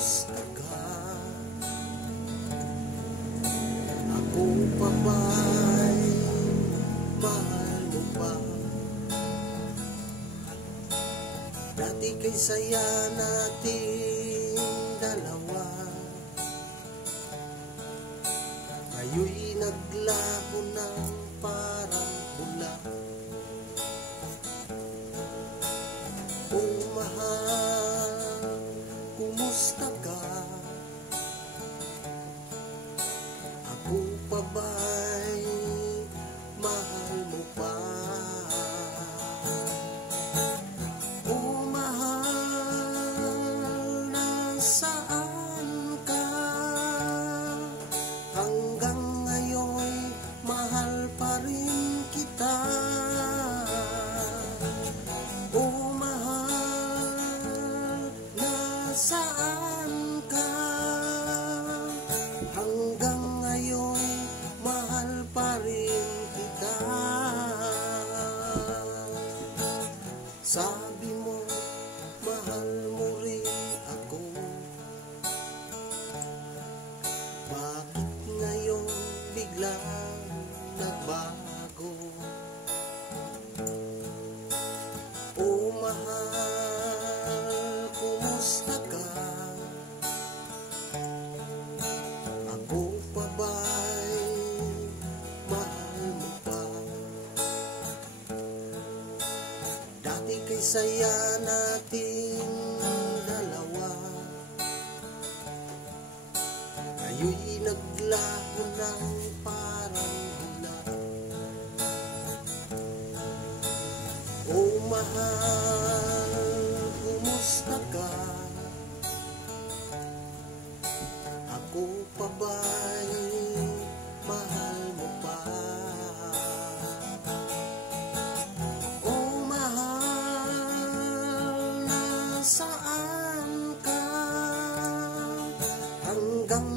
kumusta ka? Ako pa ba'y mahal mo pa? Dati kay saya nating dalawa, ngayon'y naglaho ng parang bula. Oh mahal, kumusta ka? Ako pa ba'y mahal mo pa? Oh mahal, nasaan ka? Hanggang ngayon mahal pa rin kita. Oh mahal, nasaan ka? Hanggang ngayon mahal pa rin kita. Sabi mo mahal mo rin ako, bakit ngayon biglang nagbago? Oh mahal, kumusta ka? Ako pa ba'y mahal mo pa? Dati kay saya nating dalawa, ngayon'y naglaho ng parang bula. Oh mahal, kumusta ka? Ako pa ba'y mahal mo pa? Oh mahal, nasaan ka? Hanggang